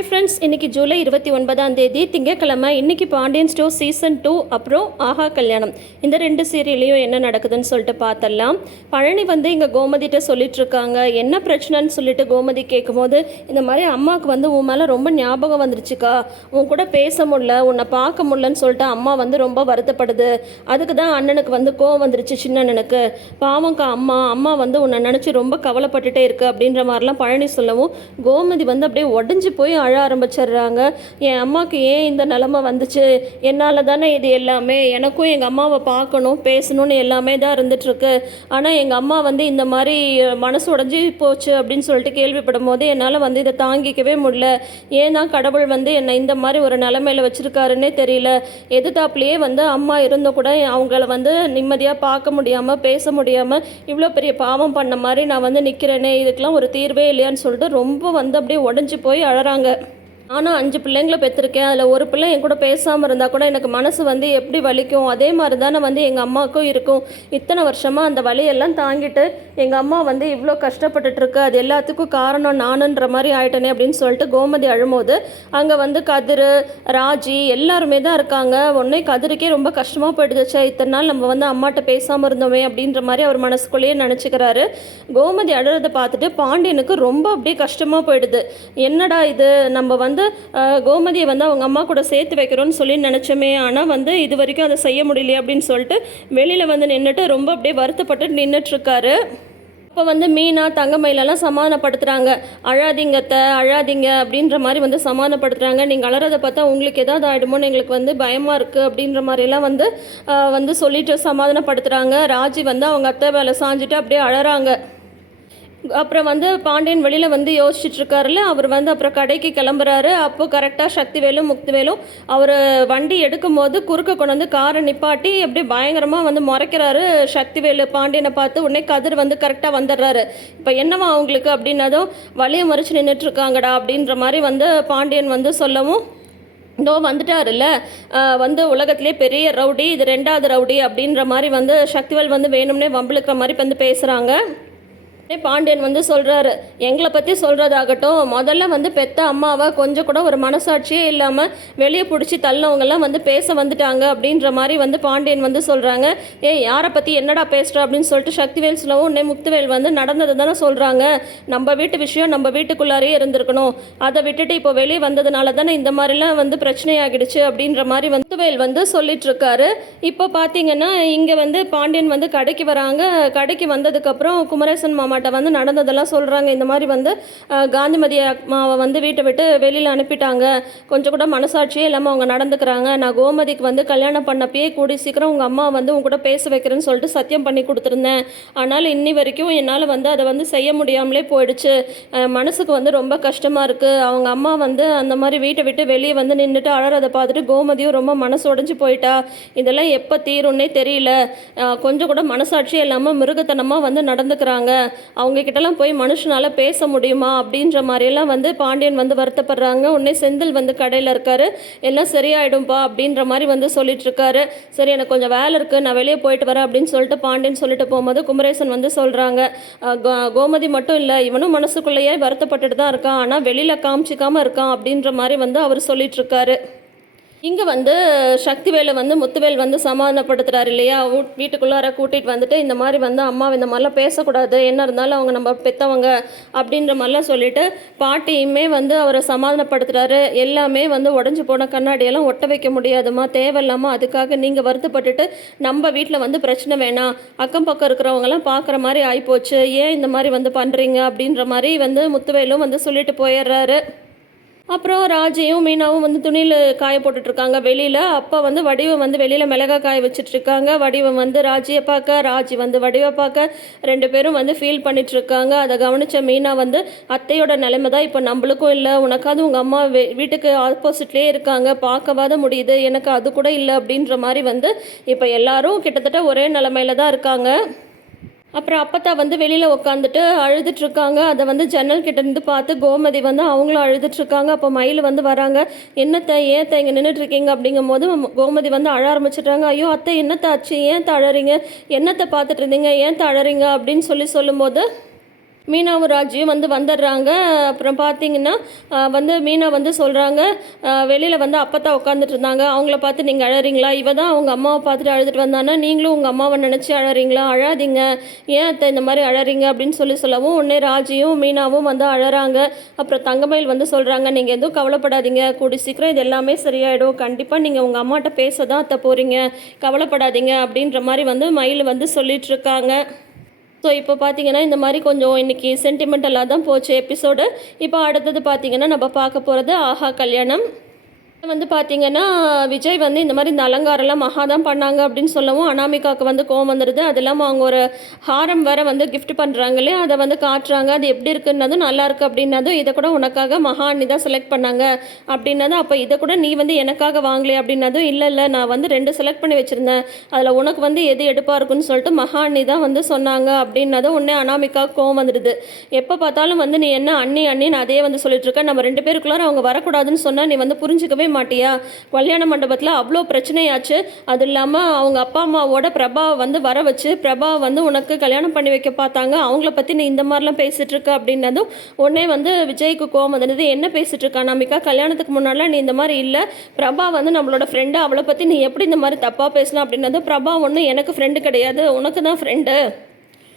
Hi friends இன்னைக்கு ஜூலை இருபத்தி ஒன்பதாம் தேதி திங்கக்கிழமை இன்னைக்கு பாண்டியன் ஸ்டோர் சீசன் டூ அப்புறம் ஆஹா கல்யாணம். இந்த ரெண்டு சீரியல்லையும் என்ன நடக்குதுன்னு சொல்லிட்டு பார்த்தலாம் பழனி வந்து இங்கே கோமதிட்ட சொல்லிட்டு இருக்காங்க என்ன பிரச்சனைன்னு சொல்லிட்டு கோமதி கேட்கும்போது இந்த மாதிரி அம்மாவுக்கு வந்து உன் மேலே ரொம்ப ஞாபகம் வந்துருச்சுக்கா. உன் கூட பேச முடில உன்னை பார்க்க முடிலன்னு சொல்லிட்டு அம்மா வந்து ரொம்ப வருத்தப்படுது. அதுக்கு தான் அண்ணனுக்கு வந்து கோவம் வந்துருச்சு சின்ன அண்ணனுக்கு பாவம்க்கா அம்மா அம்மா வந்து உன்னை நினச்சி ரொம்ப கவலைப்பட்டுட்டே இருக்கு அப்படின்ற மாதிரிலாம் பழனி சொல்லவும் கோமதி வந்து அப்படியே உடஞ்சி போய் அழ ஆரம்பிச்சிடுறாங்க. என் அம்மாவுக்கு ஏன் இந்த நிலமை வந்துச்சு? என்னால் தானே இது எல்லாமே? எனக்கும் எங்கள் அம்மாவை பார்க்கணும் பேசணும்னு எல்லாமே தான் இருந்துகிட்ருக்கு ஆனால் எங்கள் அம்மா வந்து இந்த மாதிரி மனசு உடஞ்சி போச்சு அப்படின்னு சொல்லிட்டு கேள்விப்படும் போது என்னால் வந்து இதை தாங்கிக்கவே முடியல. ஏன் தான் கடவுள் வந்து என்னை இந்த மாதிரி ஒரு நிலமையில வச்சுருக்காருன்னே தெரியல. எதிர்த்தாப்புலேயே வந்து அம்மா இருந்தும் கூட அவங்கள வந்து நிம்மதியாக பார்க்க முடியாமல் பேச முடியாமல் இவ்வளோ பெரிய பாவம் பண்ண மாதிரி நான் வந்து நிற்கிறேனே இதுக்கெலாம் ஒரு தீர்வே இல்லையான்னு சொல்லிட்டு ரொம்ப வந்து அப்படியே உடஞ்சி போய் அழறாங்க. நானும் அஞ்சு பிள்ளைங்களை பெற்றிருக்கேன் அதில் ஒரு பிள்ளை என் கூட பேசாமல் இருந்தால் கூட எனக்கு மனசு வந்து எப்படி வலிக்கும்? அதே மாதிரி தானே வந்து எங்கள் அம்மாவுக்கும் இருக்கும். இத்தனை வருஷமாக அந்த வலியெல்லாம் தாங்கிட்டு எங்கள் அம்மா வந்து இவ்வளோ கஷ்டப்பட்டுட்ருக்கு. அது எல்லாத்துக்கும் காரணம் நானுன்ற மாதிரி ஆயிட்டனே அப்படின்னு சொல்லிட்டு கோமதி அழும்போது அங்கே வந்து கதிர் ராஜி எல்லாருமே தான் இருக்காங்க. உடனே கதிருக்கே ரொம்ப கஷ்டமாக போயிடுச்சு இத்தனை நாள் நம்ம வந்து அம்மாட்ட பேசாமல் இருந்தோமே அப்படின்ற மாதிரி அவர் மனசுக்குள்ளேயே நினச்சிக்கிறாரு. கோமதி அழுறதை பார்த்துட்டு பாண்டியனுக்கு ரொம்ப அப்படியே கஷ்டமாக போயிடுது. என்னடா இது? நம்ம வந்து வந்து கோமதியை வந்து அவங்க அம்மா கூட சேர்த்து வைக்கிறோன்னு சொல்லி நினச்சோமே. ஆனால் வந்து இது வரைக்கும் அதை செய்ய முடியலையே அப்படின்னு சொல்லிட்டு வெளியில் வந்து நின்றுட்டு ரொம்ப அப்படியே வருத்தப்பட்டு நின்றுட்டுருக்காரு அப்போ வந்து மீனா தங்கமயிலெல்லாம் சமாதானப்படுத்துகிறாங்க அழாதீங்க அத்தை அழாதீங்க அப்படின்ற மாதிரி வந்து சமாதானப்படுத்துகிறாங்க நீங்கள் அலறதை பார்த்தா உங்களுக்கு எதாவது ஆகிடுமோன்னு எங்களுக்கு வந்து பயமாக இருக்குது அப்படின்ற மாதிரிலாம் வந்து வந்து சொல்லிட்டு சமாதானப்படுத்துகிறாங்க ராஜி வந்து அவங்க அத்தை வேலை சாஞ்சிட்டு அப்படியே அழறாங்க. அப்புறம் வந்து பாண்டியன் வெளியில் வந்து யோசிச்சுட்டு இருக்காருல்ல அவர் வந்து அப்புறம் கடைக்கு கிளம்புறாரு. அப்போ கரெக்டாக சக்திவேலும் முக்திவேலும் அவர் வண்டி எடுக்கும்போது குறுக்க கொண்டு வந்து காரை நிப்பாட்டி அப்படியே பயங்கரமாக வந்து முறைக்கிறாரு சக்திவேலு. பாண்டியனை பார்த்து உடனே கதிர் வந்து கரெக்டாக வந்துடுறாரு. இப்போ என்னவா அவங்களுக்கு அப்படின்னதும் வழியை மறிச்சு நின்றுட்டுருக்காங்கடா அப்படின்ற மாதிரி வந்து பாண்டியன் வந்து சொல்லவும் இதோ வந்துட்டாருல்ல வந்து உலகத்திலே பெரிய ரவுடி இது ரெண்டாவது ரவுடி அப்படின்ற மாதிரி வந்து சக்திவேல் வந்து வேணும்னே வம்பிழுக்கிற மாதிரி வந்து பேசுகிறாங்க உடனே பாண்டியன் வந்து சொல்கிறாரு எங்களை பற்றி சொல்கிறதாகட்டும் முதல்ல வந்து பெத்த அம்மாவை கொஞ்சம் கூட ஒரு மனசாட்சியே இல்லாமல் வெளியே பிடிச்சி தள்ளவங்கெல்லாம் வந்து பேச வந்துட்டாங்க அப்படின்ற மாதிரி வந்து பாண்டியன் வந்து சொல்கிறாங்க ஏ யாரை பற்றி என்னடா பேசுகிற அப்படின்னு சொல்லிட்டு சக்திவேல் சொல்லவும் உடனே முக்துவேல் வந்து நடந்ததை தானே சொல்கிறாங்க நம்ம வீட்டு விஷயம் நம்ம வீட்டுக்குள்ளாரே இருந்திருக்கணும். அதை விட்டுட்டு இப்போ வெளியே வந்ததுனால தானே இந்த மாதிரிலாம் வந்து பிரச்சனையாகிடுச்சு அப்படின்ற மாதிரி வந்து முத்துவேல் வந்து சொல்லிட்டு இருக்காரு இப்போ பார்த்தீங்கன்னா இங்கே வந்து பாண்டியன் வந்து கடைக்கு வராங்க. கடைக்கு வந்ததுக்கப்புறம் குமரேசன் மாமாட்ட வந்து நடந்ததெல்லாம் சொல்கிறாங்க இந்த மாதிரி வந்து காந்திமதி அம்மாவை வந்து வீட்டை விட்டு வெளியில் அனுப்பிட்டாங்க. கொஞ்சம் கூட மனசாட்சியே இல்லாமல் அவங்க நடந்துக்கிறாங்க. நான் கோமதிக்கு வந்து கல்யாணம் பண்ணப்பயே கூடி சீக்கிரம் உங்கள் அம்மா வந்து உங்க கூட பேச வைக்கிறேன்னு சொல்லிட்டு சத்தியம் பண்ணி கொடுத்துருந்தேன். ஆனால் இன்னி வரைக்கும் என்னால் வந்து அதை வந்து செய்ய முடியாமலே போயிடுச்சு. மனசுக்கு வந்து ரொம்ப கஷ்டமாக இருக்குது அவங்க அம்மா வந்து அந்த மாதிரி வீட்டை விட்டு வெளியே வந்து நின்றுட்டு அழறதை பார்த்துட்டு கோமதியும் ரொம்ப மனசு உடஞ்சி போயிட்டா. இதெல்லாம் எப்போ தீரும்னே தெரியல. கொஞ்சம் கூட மனசாட்சி இல்லாமல் மிருகத்தனமாக வந்து நடந்துக்கிறாங்க. அவங்கக்கிட்டலாம் போய் மனுஷனால் பேச முடியுமா அப்படின்ற மாதிரியெல்லாம் வந்து பாண்டியன் வந்து வருத்தப்படுறாங்க. உடனே செந்தில் வந்து கடையில் இருக்காரு. எல்லாம் சரியாயிடும்பா அப்படின்ற மாதிரி வந்து சொல்லிட்டு இருக்காரு சரி எனக்கு கொஞ்சம் வேலை இருக்குது நான் வெளியே போயிட்டு வரேன் அப்படின்னு சொல்லிட்டு பாண்டியன் சொல்லிட்டு போகும்போது குமரேசன் வந்து சொல்கிறாங்க கோமதி மட்டும் இல்லை இவனும் மனசுக்குள்ளேயே வருத்தப்பட்டுட்டு தான் இருக்கான். ஆனால் வெளியில் காமிச்சிக்காமல் இருக்கான் அப்படின்ற மாதிரி வந்து அவர் சொல்லிட்டு இருக்காரு இங்கே வந்து சக்திவேலை வந்து முத்துவேல் வந்து சமாதானப்படுத்துறாரு இல்லையா? வீட்டுக்குள்ளார கூட்டிகிட்டு வந்துட்டு இந்த மாதிரி வந்து அம்மா இந்த மாதிரிலாம் பேசக்கூடாது. என்ன இருந்தாலும் அவங்க நம்ம பெற்றவங்க அப்படின்ற மாதிரிலாம் சொல்லிட்டு பாட்டியுமே வந்து அவரை சமாதானப்படுத்துறாரு. எல்லாமே வந்து உடஞ்சி போன கண்ணாடியெல்லாம் ஒட்ட வைக்க முடியாதுமா தேவையில்லாமல் அதுக்காக நீங்கள் வருத்தப்பட்டுட்டு நம்ம வீட்டில் வந்து பிரச்சனை வேணாம். அக்கம் பக்கம் இருக்கிறவங்கலாம் பார்க்குற மாதிரி ஆகிப்போச்சு ஏன் இந்த மாதிரி வந்து பண்ணுறீங்க அப்படின்ற மாதிரி வந்து முத்துவேலும் வந்து சொல்லிட்டு போயிடுறாரு. அப்புறம் ராஜியும் மீனாவும் வந்து துணியில் காய போட்டுட்ருக்காங்க. வெளியில் அப்போ வந்து வடிவம் வந்து வெளியில் மிளகாய் காய வச்சுட்ருக்காங்க. வடிவம் வந்து ராஜியை பார்க்க ராஜி வந்து வடிவை பார்க்க. ரெண்டு பேரும் வந்து ஃபீல் பண்ணிகிட்ருக்காங்க அதை கவனிச்ச மீனா வந்து அத்தையோட நிலைமை தான் இப்போ நம்மளுக்கும் இல்லை. உனக்காவது உங்கள் அம்மா வீ வீட்டுக்கு ஆப்போசிட்லேயே இருக்காங்க. பார்க்கவாத முடியுது. எனக்கு அது கூட இல்லை. அப்படின்ற மாதிரி வந்து இப்போ எல்லாரும் கிட்டத்தட்ட ஒரே நிலமையில தான் இருக்காங்க. அப்புறம் அப்பத்தா வந்து வெளியில் உட்காந்துட்டு அழுதுட்ருக்காங்க. அதை வந்து ஜன்னல் கிட்டேருந்து பார்த்து கோமதி வந்து அவங்களும் அழுதுட்டுருக்காங்க அப்போ மயில் வந்து வராங்க. என்னத்தை ஏத்த இங்கே நின்றுட்டுருக்கீங்க அப்படிங்கும் போது கோமதி வந்து அழ ஆரம்பிச்சிட்டாங்க ஐயோ அத்தை என்னத்தை ஆச்சு? ஏன் தழறீங்க என்னத்தை பார்த்துட்டு இருந்தீங்க ஏன் தழறீங்க அப்படின்னு சொல்லி சொல்லும்போது மீனாவும் ராஜியும் வந்து வந்துடுறாங்க. அப்புறம் பார்த்தீங்கன்னா வந்து மீனா வந்து சொல்கிறாங்க வெளியில் வந்து அப்பத்தா உட்காந்துட்டு இருந்தாங்க. அவங்கள பார்த்து நீங்கள் அழறீங்களா? இவ தான் அவங்க அம்மாவை பார்த்துட்டு அழுதுட்டு வந்தானா? நீங்களும் உங்கள் அம்மாவை நினச்சி அழறீங்களா? அழாதீங்க. ஏன் அத்தை இந்த மாதிரி அழறீங்க? அப்படின்னு சொல்லி சொல்லவும் உடனே ராஜியும் மீனாவும் வந்து அழறாங்க. அப்புறம் தங்கமயில் வந்து சொல்கிறாங்க நீங்கள் எதுவும் கவலைப்படாதீங்க. கூடி சீக்கிரம் இது எல்லாமே சரியாயிடும். கண்டிப்பாக நீங்கள் உங்கள் அம்மாட்ட பேச தான் அத்தை போகிறீங்க கவலைப்படாதீங்க. அப்படின்ற மாதிரி வந்து மயில் வந்து சொல்லிகிட்ருக்காங்க ஸோ இப்போ பார்த்தீங்கன்னா இந்த மாதிரி கொஞ்சம் இன்னைக்கு சென்டிமெண்டலாக தான் போச்சு எபிசோடு இப்போ அடுத்தது பார்த்தீங்கன்னா நம்ம பார்க்க போகிறது ஆஹா கல்யாணம். வந்து பார்த்தீங்கன்னா விஜய் வந்து இந்த மாதிரி இந்த அலங்காரம்லாம் மகா தான் பண்ணாங்க அப்படின்னு சொல்லவும் அனாமிகாவுக்கு வந்து கோவம் வந்துடுது அது இல்லாமல் அவங்க ஒரு ஹாரம் வேற வந்து கிஃப்ட் பண்ணுறாங்களே அதை வந்து காட்டுறாங்க. அது எப்படி இருக்குன்னதும் நல்லா இருக்குது அப்படின்னதும் இதை கூட உனக்காக மகா அண்ணி தான் செலக்ட் பண்ணாங்க அப்படின்னதும் அப்போ இதை கூட நீ வந்து எனக்காக வாங்கலையே அப்படின்னதும் இல்லை இல்லை நான் வந்து ரெண்டு செலக்ட் பண்ணி வச்சுருந்தேன். அதில் உனக்கு வந்து எது எடுப்பாக இருக்குன்னு சொல்லிட்டு மகா அண்ணி தான் வந்து சொன்னாங்க அப்படின்னதும் உடனே அனாமிகா கோவம் வந்துடுது எப்போ பார்த்தாலும் வந்து நீ என்ன அண்ணி அண்ணின்னு அதே வந்து சொல்லிட்டு இருக்க. நம்ம ரெண்டு பேருக்குள்ளார அவங்க வரக்கூடாதுன்னு சொன்னால் நீ வந்து புரிஞ்சுக்கவே மாட்டியா? கல்யாண மண்டபத்தில் அவ்வளோ பிரச்சனையாச்சு. அது இல்லாமல் அவங்க அப்பா அம்மாவோட பிரபாவை வந்து வர வச்சு பிரபா வந்து உனக்கு கல்யாணம் பண்ணி வைக்க பார்த்தாங்க. அவங்கள பற்றி நீ இந்த மாதிரிலாம் பேசிகிட்டு இருக்க அப்படின்னதும் உடனே வந்து விஜய்க்கு கோவம் வந்தது. என்ன பேசிட்டு இருக்கா? நம்பிக்கா கல்யாணத்துக்கு முன்னாடிலாம் நீ இந்த மாதிரி இல்லை. பிரபா வந்து நம்மளோட ஃப்ரெண்டு அவளை பற்றி நீ எப்படி இந்த மாதிரி தப்பாக பேசலாம் அப்படின்னதும் பிரபா ஒன்று எனக்கு ஃப்ரெண்டு கிடையாது. உனக்கு தான் ஃப்ரெண்டு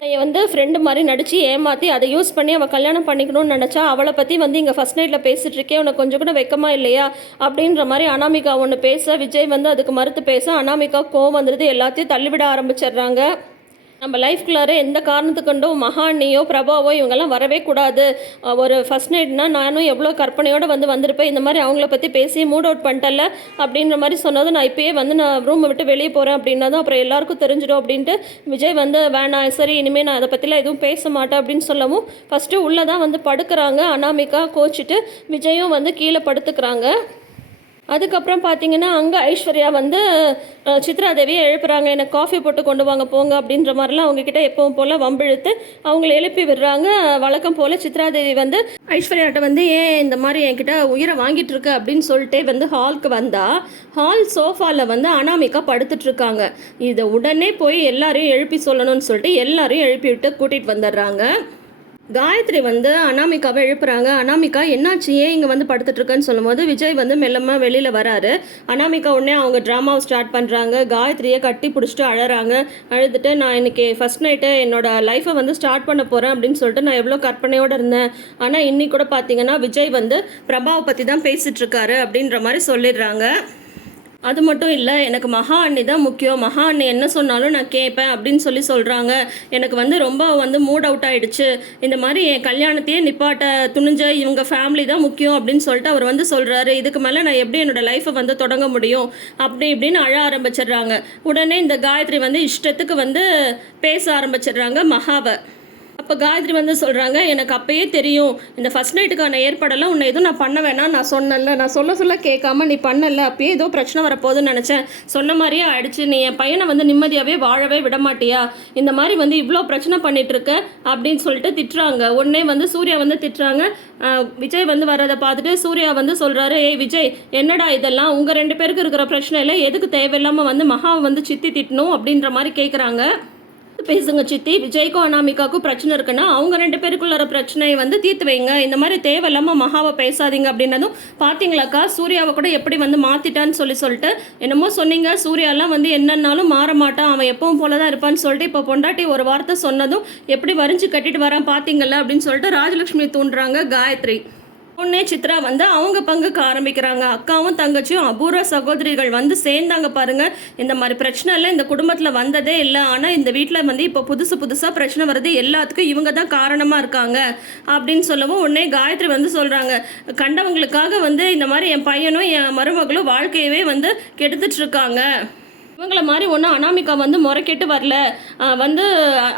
நான் வந்து ஃப்ரெண்டு மாதிரி நடித்து ஏமாற்றி அதை யூஸ் பண்ணி அவள் கல்யாணம் பண்ணிக்கணும்னு நினச்சா அவளை பற்றி வந்து இங்கே ஃபஸ்ட் நைட்டில் பேசிகிட்டு இருக்கே உனக்கு கொஞ்சம் கூட வெக்கமா இல்லையா? அப்படின்ற மாதிரி அனாமிகா ஒன்று பேச விஜய் வந்து அதுக்கு மறுத்து பேச அனாமிகா கோவம் வந்துடுது எல்லாத்தையும் தள்ளிவிட ஆரம்பிச்சிடுறாங்க. நம்ம லைஃப்குள்ளார எந்த காரணத்துக்கொண்டோ மகானியோ பிரபாவோ இவங்கெல்லாம் வரவே கூடாது. ஒரு ஃபஸ்ட் நைட்னா நானும் எவ்வளோ கற்பனையோடு வந்து வந்திருப்பேன். இந்த மாதிரி அவங்கள பற்றி பேசி மூட் அவுட் பண்ணிட்டல அப்படின்ற மாதிரி சொன்னதும் நான் இப்பயே வந்து நான் ரூமை விட்டு வெளியே போகிறேன் அப்படின்னதும் அப்புறம் எல்லாருக்கும் தெரிஞ்சிடும் அப்படின்ட்டு விஜய் வந்து வேணாம் சரி இனிமேல் நான் அதை பற்றிலாம் எதுவும் பேச மாட்டேன் அப்படின்னு சொல்லவும் ஃபஸ்ட்டு உள்ளே தான் வந்து படுக்கிறாங்க. அனாமிக்கா கோச்சிட்டு விஜயும் வந்து கீழே படுத்துக்கிறாங்க. அதுக்கப்புறம் பார்த்தீங்கன்னா அங்கே ஐஸ்வர்யா வந்து சித்ரா தேவியை எழுப்புறாங்க. எனக்கு காஃபி போட்டு கொண்டு வாங்க போங்க அப்படின்ற மாதிரிலாம் அவங்கக்கிட்ட எப்பவும் போல் வம்பிழுத்து அவங்கள எழுப்பி விடுறாங்க. வழக்கம் போல் சித்ரா தேவி வந்து ஐஸ்வர்யாட்ட வந்து ஏன் இந்த மாதிரி என்கிட்ட உயிரை வாங்கிட்டு இருக்கு? அப்படின்னு சொல்லிட்டே வந்து ஹாலுக்கு வந்தா ஹால் சோஃபாவில் வந்து அனாமிக்கா படுத்துட்ருக்காங்க இதை உடனே போய் எல்லாரையும் எழுப்பி சொல்லணும்னு சொல்லிட்டு எல்லாரையும் எழுப்பி விட்டு கூட்டிகிட்டு வந்துடுறாங்க. காயத்ரி வந்து அனாமிகாவை எழுப்புறாங்க. அனாமிகா என்னாச்சு? ஏன் இங்கே வந்து படுத்துட்ருக்கேன்னு சொல்லும்போது விஜய் வந்து மெல்லமாக வெளியில் வராரு. அனாமிகா உடனே அவங்க ட்ராமாவை ஸ்டார்ட் பண்ணுறாங்க காயத்ரியை கட்டி பிடிச்சிட்டு அழறாங்க. அழுதுட்டு நான் இன்றைக்கி ஃபர்ஸ்ட் நைட்டு என்னோட லைஃப்பை வந்து ஸ்டார்ட் பண்ண போகிறேன் அப்படின்னு சொல்லிட்டு நான் எவ்வளோ கற்பனையோடு இருந்தேன். ஆனால் இன்னி கூட பார்த்தீங்கன்னா விஜய் வந்து பிரபாவை பற்றி தான் பேசிகிட்ருக்காரு அப்படின்ற மாதிரி சொல்லிடுறாங்க. அது மட்டும் இல்லை எனக்கு மகா அண்ணி தான் முக்கியம். மகா அண்ணி என்ன சொன்னாலும் நான் கேட்பேன் அப்படின்னு சொல்லி சொல்கிறாங்க எனக்கு வந்து ரொம்ப வந்து மூட் அவுட் ஆயிடுச்சு. இந்த மாதிரி என் கல்யாணத்தையே நிப்பாட்ட துணிஞ்ச இவங்க ஃபேமிலி தான் முக்கியம் அப்படின்னு சொல்லிட்டு அவர் வந்து சொல்கிறாரு இதுக்கு மேலே நான் எப்படி என்னோடய லைஃப்பை வந்து தொடங்க முடியும்? அப்படி இப்படின்னு அழ ஆரம்பிச்சிடுறாங்க. உடனே இந்த காயத்ரி வந்து இஷ்டத்துக்கு வந்து பேச ஆரம்பிச்சிடுறாங்க மகாவை. அப்போ காயத்ரி வந்து சொல்கிறாங்க எனக்கு அப்பயே தெரியும். இந்த ஃபர்ஸ்ட் நைட்டுக்கான ஏற்பாடெல்லாம் உன்னை எதுவும் நான் பண்ண வேணாம் நான் சொன்னல நான் சொல்ல சொல்ல கேட்காம நீ பண்ணல. அப்பயே ஏதோ பிரச்சனை வரப்போகுதுன்னு நினச்சேன். சொன்ன மாதிரியே ஆயிடுச்சு. நீ என் பையனை வந்து நிம்மதியாகவே வாழவே விட மாட்டியா? இந்த மாதிரி வந்து இவ்வளோ பிரச்சனை பண்ணிட்டு இருக்க அப்படின்னு சொல்லிட்டு திட்டுறாங்க. உடனே வந்து சூர்யா வந்து திட்டுறாங்க. விஜய் வந்து வர்றதை பார்த்துட்டு சூர்யா வந்து சொல்கிறாரு ஏய் விஜய் என்னடா இதெல்லாம்? உங்கள் ரெண்டு பேருக்கு இருக்கிற பிரச்சனையில் எதுக்கு தேவையில்லாமல் வந்து மகாவை வந்து சித்தி திட்டணும்? அப்படின்ற மாதிரி கேட்குறாங்க பேசுங்க சித்தி. விஜய்க்கும் அனாமிகாவுக்கும் பிரச்சனை இருக்குன்னா அவங்க ரெண்டு பேருக்குள்ள பிரச்சனையை வந்து தீர்த்து வைங்க. இந்த மாதிரி தேவையில்லாமல் மகாவை பேசாதீங்க அப்படின்னதும் பார்த்தீங்களாக்கா சூர்யாவை கூட எப்படி வந்து மாத்திட்டான்னு சொல்லி சொல்லிட்டு என்னமோ சொன்னீங்க. சூர்யாலாம் வந்து என்னன்னாலும் மாற மாட்டான் அவன் எப்பவும் போல தான் இருப்பான்னு சொல்லிட்டு இப்போ பொண்டாட்டி ஒரு வார்த்தை சொன்னதும் எப்படி வரிஞ்சு கட்டிட்டு வரான் பார்த்தீங்கல்ல அப்படின்னு சொல்லிட்டு ராஜலக்ஷ்மி தூண்டுறாங்க காயத்ரி. உடனே சித்ரா வந்து அவங்க பங்குக்கு ஆரம்பிக்கிறாங்க. அக்காவும் தங்கச்சியும் அபூர்வ சகோதரிகள் வந்து சேர்ந்தாங்க பாருங்க. இந்த மாதிரி பிரச்சனை இல்லை இந்த குடும்பத்தில் வந்ததே இல்லை. ஆனால் இந்த வீட்டில் வந்து இப்போ புதுசு புதுசாக பிரச்சனை வருது. எல்லாத்துக்கும் இவங்க தான் காரணமாக இருக்காங்க அப்படின்னு சொல்லவும் உடனே காயத்ரி வந்து சொல்கிறாங்க கண்டவங்களுக்காக வந்து இந்த மாதிரி என் பையனும் என் மருமகளும் வாழ்க்கையவே வந்து கெடுத்துட்டு இருக்காங்க. இவங்கள மாதிரி ஒன்றும் அனாமிகா வந்து முறைக்கெட்டு வரல. வந்து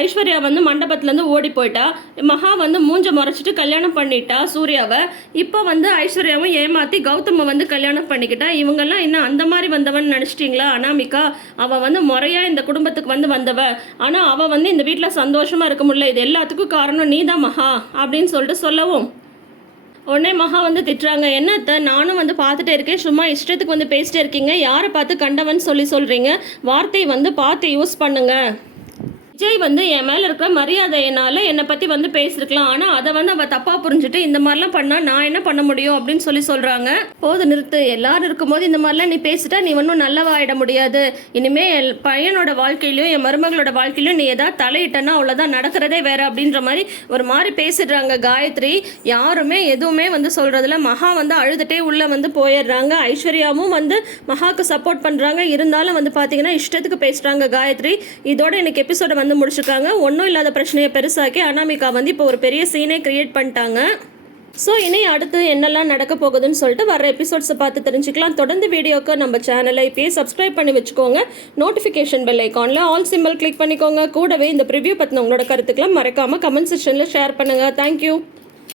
ஐஸ்வர்யா வந்து மண்டபத்துலேருந்து ஓடி போயிட்டா. மகா வந்து மூஞ்ச முறைச்சிட்டு கல்யாணம் பண்ணிட்டா சூர்யாவை. இப்போ வந்து ஐஸ்வர்யாவும் ஏமாற்றி கௌதமை வந்து கல்யாணம் பண்ணிக்கிட்டா. இவங்கெல்லாம் இன்னும் அந்த மாதிரி வந்தவன் நினச்சிட்டிங்களா? அனாமிகா அவள் வந்து முறையாக இந்த குடும்பத்துக்கு வந்து வந்தவ. ஆனால் அவள் வந்து இந்த வீட்டில் சந்தோஷமாக இருக்க முடியல. இது எல்லாத்துக்கும் காரணம் நீ தான் மகா அப்படின்னு சொல்லிட்டு சொல்லவும். உடனே மகா வந்து திட்டுறாங்க என்னத்த நானும் வந்து பார்த்துட்டே இருக்கேன். சும்மா இஷ்டத்துக்கு வந்து பேசிட்டே இருக்கீங்க. யாரை பார்த்து கண்டவன் சொல்லி சொல்கிறீங்க வார்த்தையை வந்து பார்த்து யூஸ் பண்ணுங்கள் விஜய் வந்து என் மேல இருக்கிற மரியாதையினால என்னை பத்தி வந்து பேசிருக்கலாம். ஆனா அதை வந்து அவ தப்பா புரிஞ்சுட்டு இந்த மாதிரிலாம் பண்ணா நான் என்ன பண்ண முடியும் அப்படின்னு சொல்லி சொல்றாங்க. போது நிறுத்து எல்லாரும் இருக்கும்போது இந்த மாதிரிலாம் நீ பேசிட்டா நீ ஒன்றும் நல்லவாயிட முடியாது. இனிமே என் பையனோட வாழ்க்கையிலயும் என் மருமகளோட வாழ்க்கையிலயும் நீ ஏதாவது தலையிட்டனா அவ்வளவுதான் நடக்கிறதே வேற அப்படின்ற மாதிரி ஒரு மாதிரி பேசிடுறாங்க காயத்ரி. யாருமே எதுவுமே வந்து சொல்றதுல மகா வந்து அழுதுட்டே உள்ள வந்து போயிடுறாங்க. ஐஸ்வர்யாவும் வந்து மகாக்கு சப்போர்ட் பண்றாங்க. இருந்தாலும் வந்து பாத்தீங்கன்னா இஷ்டத்துக்கு பேசுறாங்க காயத்ரி. இதோட எனக்கு எபிசோட வந்து முடிச்சிருக்காங்க. ஒன்றும் இல்லாத பிரச்சனையை பெருசாக்கி அனாமிகா வந்து இப்போ ஒரு பெரிய சீனே கிரியேட் பண்ணிட்டாங்க. ஸோ இனி அடுத்து என்னெல்லாம் நடக்க போகுதுன்னு சொல்லிட்டு வர எபிசோட்ஸை பார்த்து தெரிஞ்சுக்கலாம். தொடர்ந்து வீடியோக்கு நம்ம சேனலை இப்பயே சப்ஸ்கிரைப் பண்ணி வச்சுக்கோங்க. நோட்டிஃபிகேஷன் பெல் ஐக்கானில் ஆல் சிம்பிள் கிளிக் பண்ணிக்கோங்க. கூடவே இந்த ப்ரிவ்யூ பற்றின உங்களோட கருத்துக்களை மறக்காமல் கமெண்ட் செக்ஷனில் ஷேர் பண்ணுங்கள் தேங்க்யூ